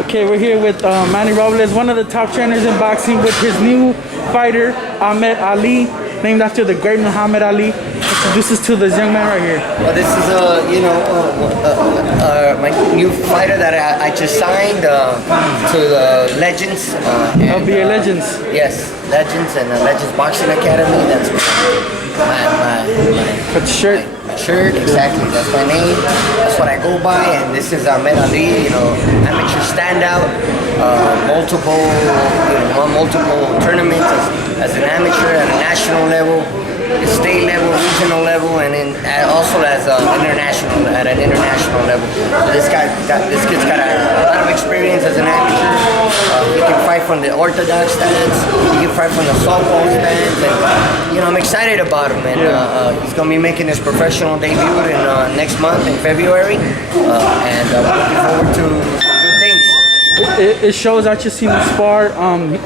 Okay, we're here with Manny Robles, one of the top trainers in boxing, with his new fighter, Ahmed Ali, named after the great Muhammad Ali. Introduce us to this young man right here. Well, this is my new fighter that I just signed to the Legends. LBA Legends. Yes, Legends and Legends Boxing Academy. That's my shirt. My shirt, exactly. That's my name. That's what I go by. And this is Ahmed Ali. Amateur standout. Multiple tournaments as an amateur at a national level, state level, regional level, and also as an international level. So this kid's got a lot of experience as an amateur. He can fight from the orthodox stance. He can fight from the softball stance, and I'm excited about him. And he's gonna be making his professional debut in next month in February, and I'm looking forward to good things. It shows. I just seen him spar.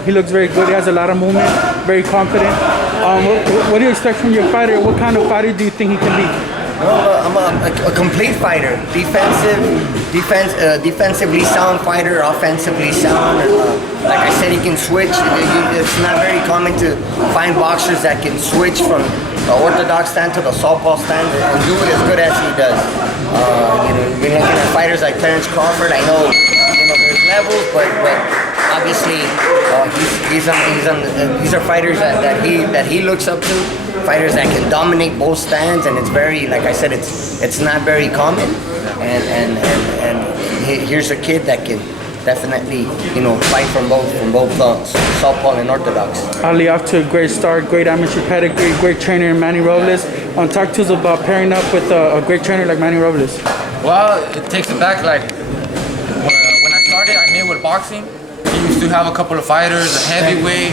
He looks very good. He has a lot of movement, very confident. What do you expect from your fighter? What kind of fighter do you think he can be? Well, I'm a complete fighter. Defensively sound fighter, offensively sound. Like I said, he can switch. It's not very common to find boxers that can switch from the orthodox stand to the softball stand and do it as good as he does. We're looking at fighters like Terrence Crawford. I know, there's levels, but obviously these are fighters that he looks up to. Fighters that can dominate both stands, and it's very, like I said, it's not very common. And here's a kid that can definitely fight from both softball and orthodox. Ali, off to a great start, great amateur pedigree, great trainer Manny Robles. Talk to us about pairing up with a great trainer like Manny Robles. Well, it takes it back. Like when I started, I made with boxing. He used to have a couple of fighters, a heavyweight,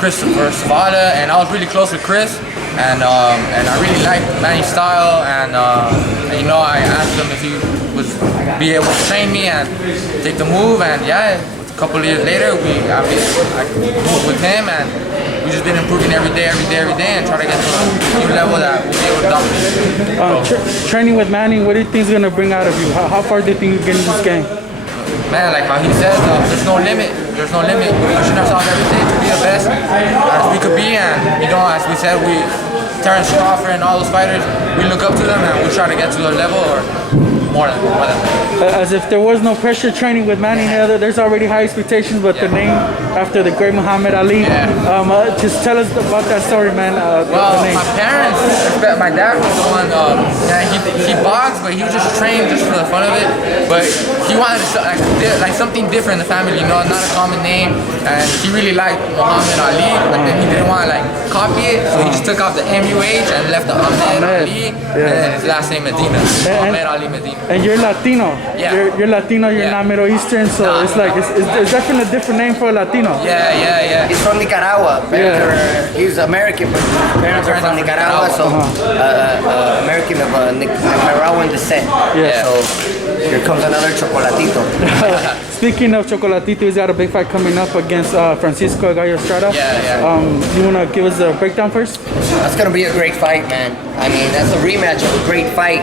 Christopher Savada, and I was really close with Chris, and I really liked Manny's style, and I asked him if he would be able to train me and take the move, and a couple of years later, I moved with him, and we've just been improving every day, and try to get to a new level that we'll be able to dominate. Training with Manny, what do you think is going to bring out of you? How far do you think you get in this game? Man, like how he says, there's no limit. There's no limit. We're pushing ourselves every day to be the best as we could be, and as we said, Terrence Crawford and all those fighters, we look up to them, and we try to get to their level or more than that. As if there was no pressure training with Manny. There's already high expectations, but the name after the great Muhammad Ali. Just tell us about that story, man. Well, my parents, my dad was the one. He boxed, but he was just trained just for the fun of it. But he wanted like something different in the family, not a common name. And he really liked Muhammad Ali, but then he didn't want to copy it, so he just took off the MUH and left the Ahmed Ali, and his last name Medina. Ahmed Ali Medina. And you're Latino. Yeah. You're Latino. You're not Middle Eastern, so it's definitely a different name for a Latino. Yeah. He's from Nicaragua. He's American, but his parents are from Nicaragua, so American of Nicaraguan descent. Yeah. So here comes another Chocolatito. Speaking of Chocolatito, he's got a big fight coming up against Francisco Gallo Estrada. Yeah. You want to give us a breakdown first? That's going to be a great fight, man. I mean, that's a rematch of a great fight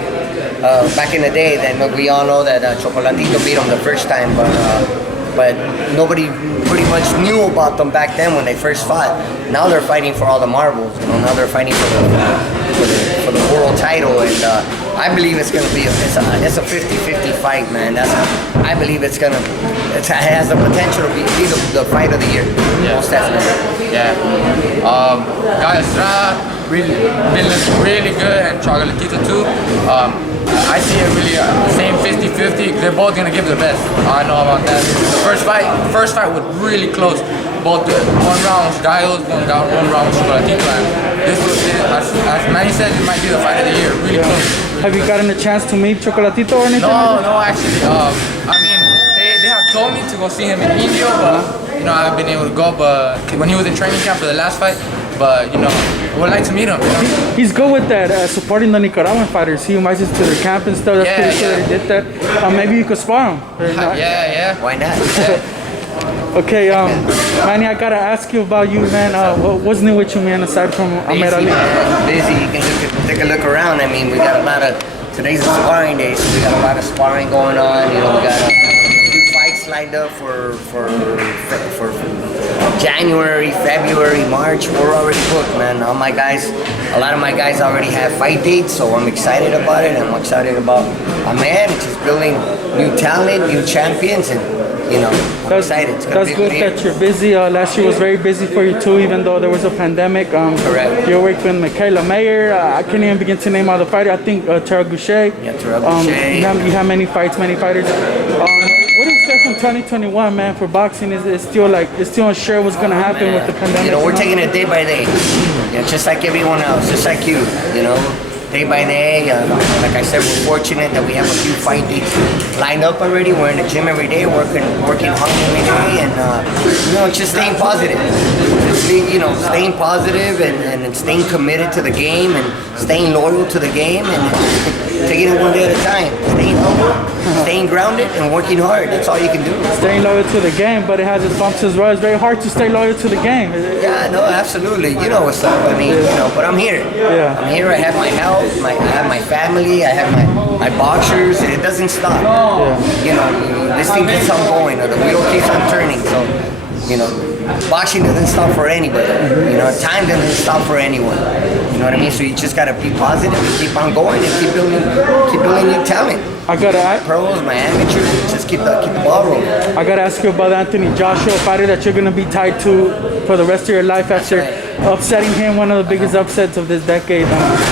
back in the day. Then we all know that Chocolatito beat him the first time, but nobody pretty much knew about them back then when they first fought. Now they're fighting for all the marbles. Now they're fighting for the world title, and I believe it's going to be it's a 50-50 fight, man. I believe it has the potential to be the fight of the year. Most definitely. Yeah. Gallo Estrada been looking really good, and Chocolatito too. I see it really the same 50-50. They're both gonna give their best. I know about that. The first fight was really close. Both one round Gallo's, one round Chocolatito, and this was, as Manny said, it might be the fight of the year. Really close. Have you gotten a chance to meet Chocolatito or anything? No, actually. I mean, they have told me to go see him in Indio, but I haven't been able to go. But when he was in training camp for the last fight, but I would like to meet him. He's good with that, supporting the Nicaraguan fighters. He invites us to their camp and stuff. That's pretty sure he did that. Maybe you could spar him. Yeah. Why not? Okay, Manny, I gotta ask you about you, man. What's new with you, man, aside from Ahmed Ali? Busy. You can take a look around. I mean, we got a lot of. Today's a sparring day, so we got a lot of sparring going on. We got a few fights lined up for January, February, March. We're already booked, man. All my guys, a lot of my guys already have fight dates, so I'm excited about it. I'm excited about Ahmed, just building new talent, new champions, and I'm excited. It's That's good that you're busy. Last year was very busy for you too, even though there was a pandemic. Correct. You're working with Michaela Mayer. I can't even begin to name all the fighters. I think Tara Goucher. Yeah, Tara Goucher. You have many fights, many fighters. What do you expect from 2021, man, for boxing? It's still unsure what's going to happen with the pandemic. We're taking it day by day. Just like everyone else, just like you, day by day. Like I said, we're fortunate that we have a few fight dates lined up already. We're in the gym every day, working hard every day, and just staying positive. Staying positive and staying committed to the game and staying loyal to the game and taking it one day at a time. Staying humble, staying grounded, and working hard. That's all you can do. Staying loyal to the game, but it has its bumps as well. It's very hard to stay loyal to the game. Yeah, no, absolutely. You know what's up. I mean, but I'm here. Yeah. I'm here. I have my health. I have my family. I have my boxers. It doesn't stop. Yeah. This thing keeps on going. The wheel keeps on turning. So, boxing doesn't stop for anybody. Time doesn't stop for anyone. You know what I mean? So you just gotta be positive and keep on going and keep building new talent. I gotta my pros, my amateurs, just keep the ball rolling. I gotta ask you about Anthony Joshua, a fighter that you're gonna be tied to for the rest of your life after upsetting him, one of the biggest upsets of this decade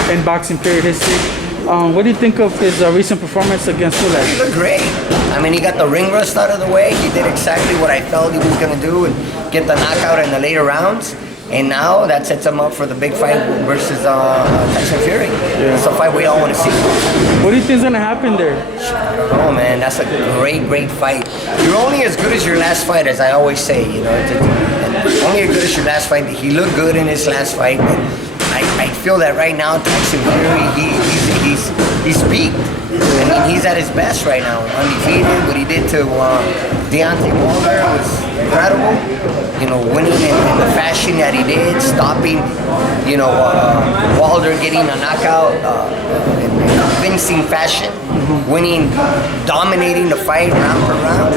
in boxing period history. What do you think of his recent performance against Pulev? He looked great. I mean, he got the ring rust out of the way. He did exactly what I felt he was gonna do and get the knockout in the later rounds. And now that sets him up for the big fight versus Tyson Fury. It's a fight we all want to see. What do you think is gonna happen there? I don't know, man. That's a great fight. You're only as good as your last fight, as I always say. Only as good as your last fight. He looked good in his last fight. But I feel that right now, Tyson Fury, he's peaked. I mean, he's at his best right now. Undefeated. What he did to Deontay Wilder was incredible. Winning in the fashion that he did, stopping, Wilder getting a knockout in convincing fashion, winning, dominating the fight round per round.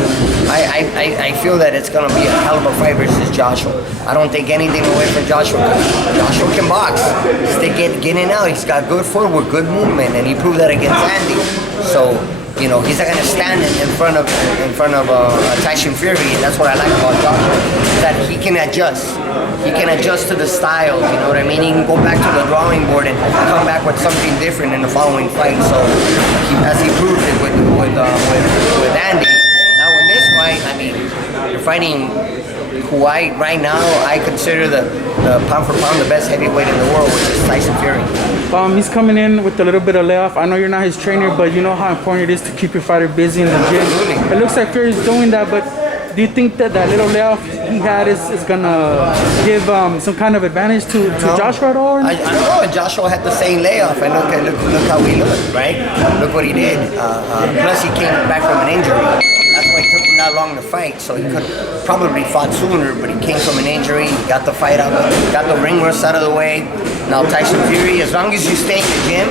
I feel that it's going to be a hell of a fight versus Joshua. I don't take anything away from Joshua. Joshua can box. Just get in and out. He's got good footwork, good movement, and he proved that against Andy. So, he's not gonna stand in front of Tyson Fury, and that's what I like about Joshua. That he can adjust. He can adjust to the styles. You know what I mean? He can go back to the drawing board and come back with something different in the following fight. So, as he proved it with Andy. Now in this fight, I mean, you're fighting who right now I consider the pound for pound the best heavyweight in the world, which is Tyson Fury. He's coming in with a little bit of layoff. I know you're not his trainer, but you know how important it is to keep your fighter busy in the gym. Absolutely. It looks like Fury's doing that, but do you think that little layoff he had is gonna give some kind of advantage to Joshua at all? I don't know. Joshua had the same layoff, and look how he looked, right? Look what he did. Plus, he came back from an injury. That's why it took him that long to fight. So he could probably fought sooner, but he came from an injury. He got the fight out, got the ring rust out of the way. Now Tyson Fury, as long as you stay in the gym,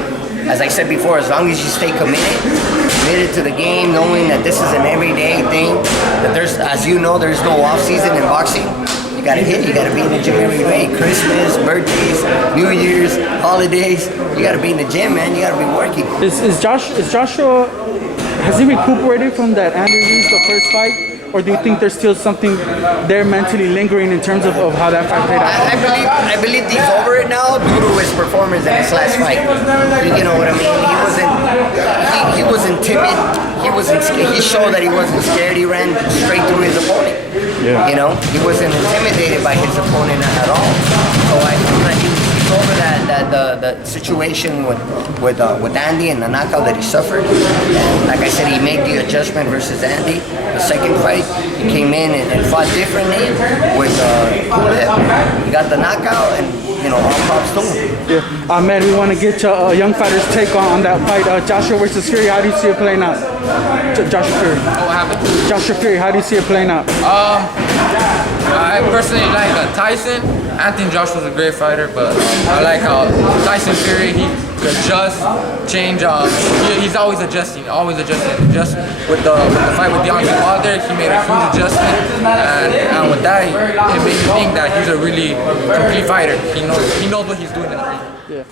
as I said before, as long as you stay committed to the game, knowing that this is an everyday thing, that as you know, there's no off season in boxing. You gotta you gotta be in the gym every day. Christmas, birthdays, New Year's, holidays. You gotta be in the gym, man. You gotta be working. Is Joshua, has he recuperated from that Andy Ruiz, the first fight? Or do you think there's still something there mentally lingering in terms of how that fight played out? I believe he's over it now due to his performance in his last fight. You know what I mean? He wasn't timid. He wasn't scared. He showed that he wasn't scared. He ran straight through his opponent. Yeah. He wasn't intimidated by his opponent at all. So I feel that he's over the situation with Andy and the knockout that he suffered. And like I said, he made the adjustment versus Andy. The second fight, he came in and fought differently with Pulev. He got the knockout, and all props to him. Yeah. Ahmed, we want to get your young fighter's take on that fight. Joshua versus Fury, how do you see it playing out? Joshua Fury. What happened? Joshua Fury, how do you see it playing out? I personally like Tyson. Anthony Joshua's a great fighter, but I like how Tyson Fury, he adjusts, change. He's always adjusting, Just with the fight with Deontay Wilder, he made a huge adjustment, and with that, it made me think that he's a really complete fighter. He knows what he's doing in the ring. Yeah.